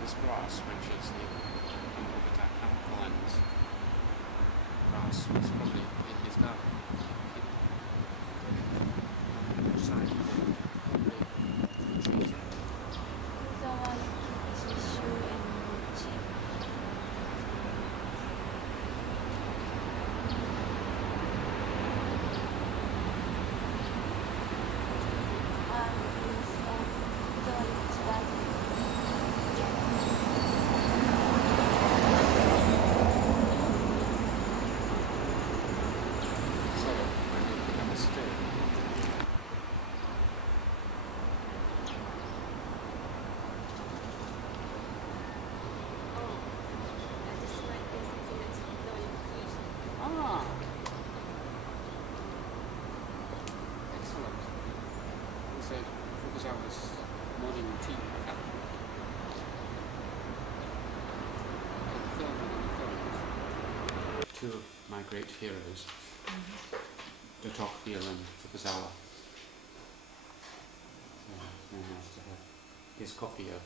This grass, which is the Orbiter capital lens grass, was probably in his garden. Which side? The trees. Fukuzawa's morning routine capital. Two of my great heroes, Tocqueville and Fukuzawa. So nice to have his copy of.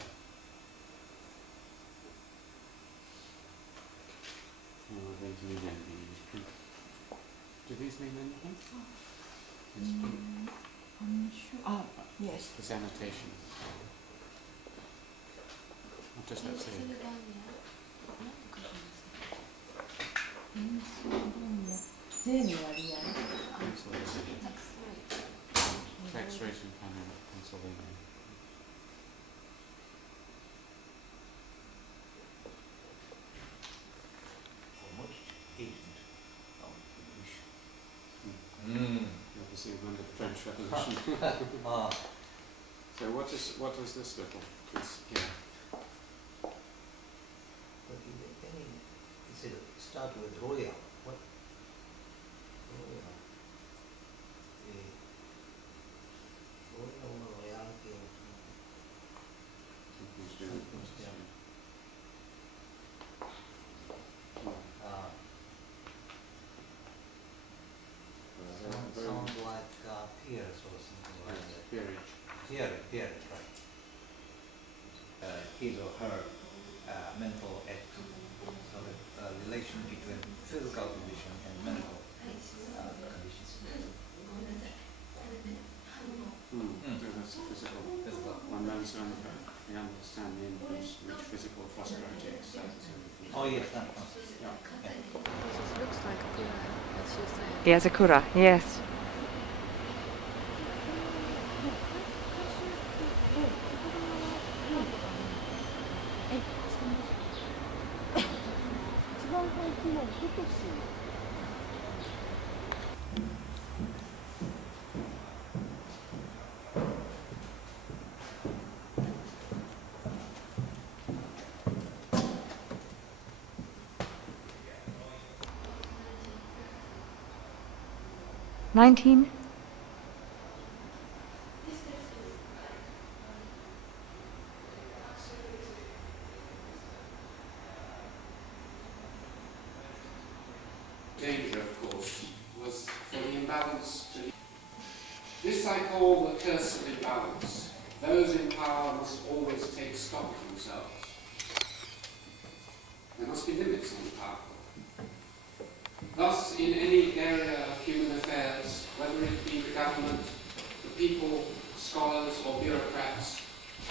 These mean anything? Do these mean anything? I'm sure. Yes. This annotation. What does that say? Tax rate in Pennsylvania. Obviously, remember the French Revolution. So, what is this little piece here? But is it start with royal? What? Royal. Royal royalty or sounds like peers or something like that. Peerage. Peerage, right. His or her mental act, so the relation between physical condition and mental conditions. So that's physical. One learns to understand the influence which physical prosperity exercises. Oh yes, that one. Yeah. It looks like a kura, as you say. Yes, a kura, yes. $19. Danger, of course, was for the imbalance to. This I call the curse of imbalance. Those in power must always take stock of themselves. There must be limits on the powerful. Thus, in any area of human affairs, whether it be the government, the people, scholars or bureaucrats,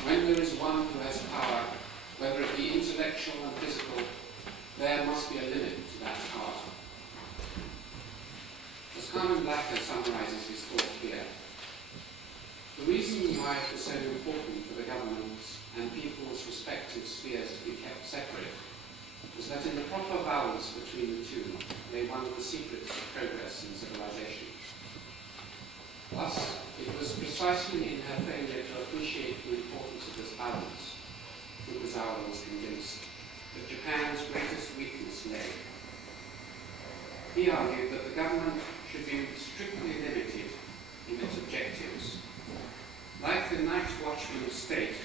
when there is one who has power, whether it be intellectual and physical, there must be a limit to that power. As Carmen Blacker summarizes his thought here, the reason why it was so important for the governments and people's respective spheres to be kept separate was that in the proper balance between the two lay one of the secrets of progress in civilization. Thus, it was precisely in her failure to appreciate the importance of this balance, Fukuzawa was convinced, that Japan's greatest weakness lay. He argued that the government should be strictly limited in its objectives. Like the night watchman of state,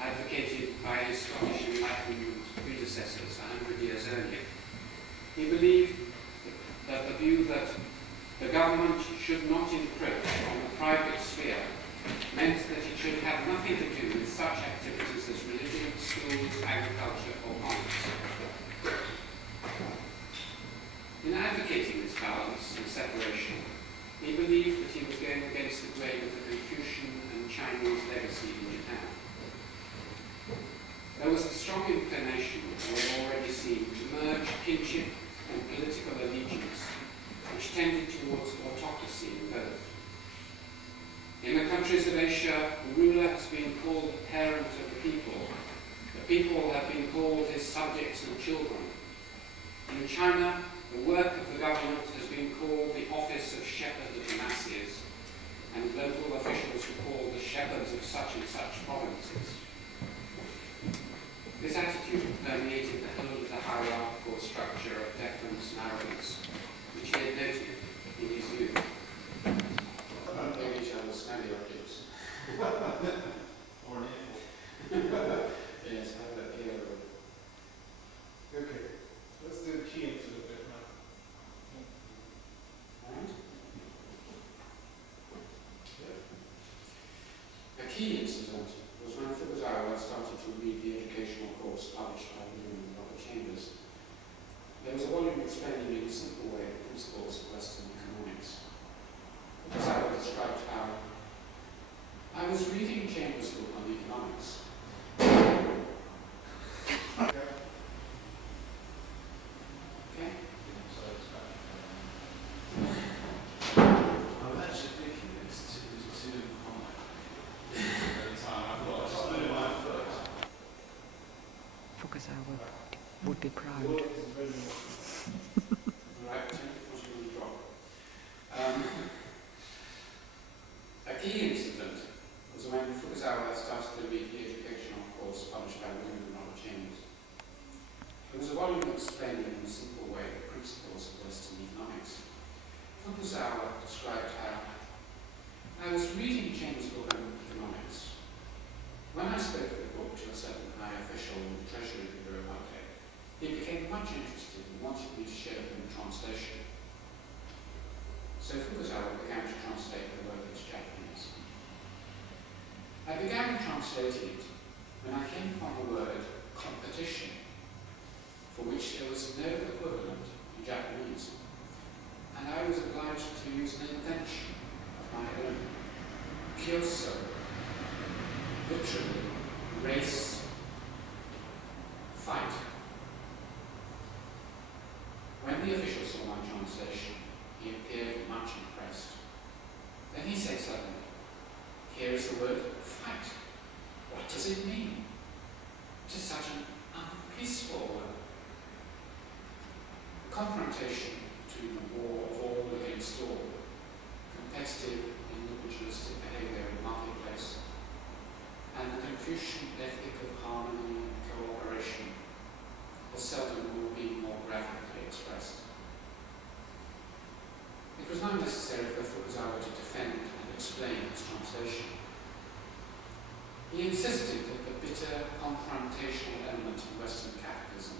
advocated by his Scottish Enlightenment predecessors 100 years earlier, he believed that the view that the government should not encroach on the private sphere meant that it should have nothing to do with such activities as religion, schools, agriculture, or commerce. In advocating this balance and separation, he believed that he was going against the grain of the Confucian and Chinese legacy in Japan. There was a strong inclination, as we have already seen, to merge kinship and political allegiance, which tended towards autocracy in both. In the countries of Asia, the ruler has been called the parent of the people have been called his subjects and children. In China, the work of the government has been called the office of shepherd of the masses, and local officials were called the shepherds of such and such provinces. This attitude permeated the whole of the hierarchical structure of deference and arrogance, which he had noted in his youth. Maybe each other's smelly objects. Or an apple. Yes, I have that here. Okay, let's do the key incident bit now. Right? A key incident was when Fukuzawa started to read the educational course published by William and Robert Chambers. There was a volume explaining in a simple way the principles of Western economics. Fukuzawa described how I was reading Chambers' book on economics. Okay? I was actually thinking it was too high. At the time, I thought I just put it in my foot. Fukuzawa would be proud. Right, what you want to drop? A key incident was when Fukuzawa started to read the educational course published by William and Robert Chambers. It was a volume explaining in a simple way the principles of Western economics. Fukuzawa described how I was reading Chambers' book on economics. When I spoke of the book to a certain high official in the Treasury Bureau one day, he became much interested and wanted me to show him the translation. So Fukuzawa began to translate the word into Japanese. I began translating it when I came upon the word competition, for which there was no equivalent in Japanese, and I was obliged to use an invention of my own. Kyoso, literally, race, fight. When the official saw my translation, he appeared much impressed. Then he said suddenly, "Here is the word fight. What does it mean? It is such an unpeaceful word." The confrontation between the war of all against all, competitive individualistic behavior in the marketplace, and the Confucian ethic of harmony and cooperation has seldom been more graphically expressed. It was not necessary for Fukuzawa to defend and explain his translation. He insisted that the bitter confrontational element in Western capitalism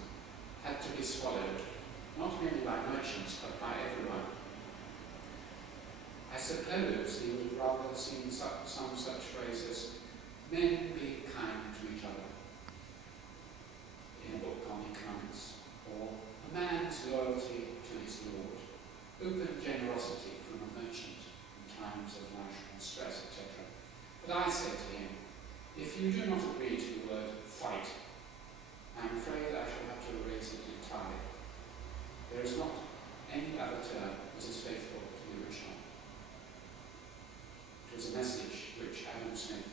had to be swallowed, not merely by merchants, but by everyone. I suppose he would rather have seen some such phrase as, "Men be kind to each other," in a book on economics, or "a man's loyalty to his lord," open generosity from a merchant in times of national stress, etc. But I said to him, "If you do not agree to the word fight, I am afraid I shall have to erase it entirely. There is not any other term that is faithful to the original." It was a message which Adam Smith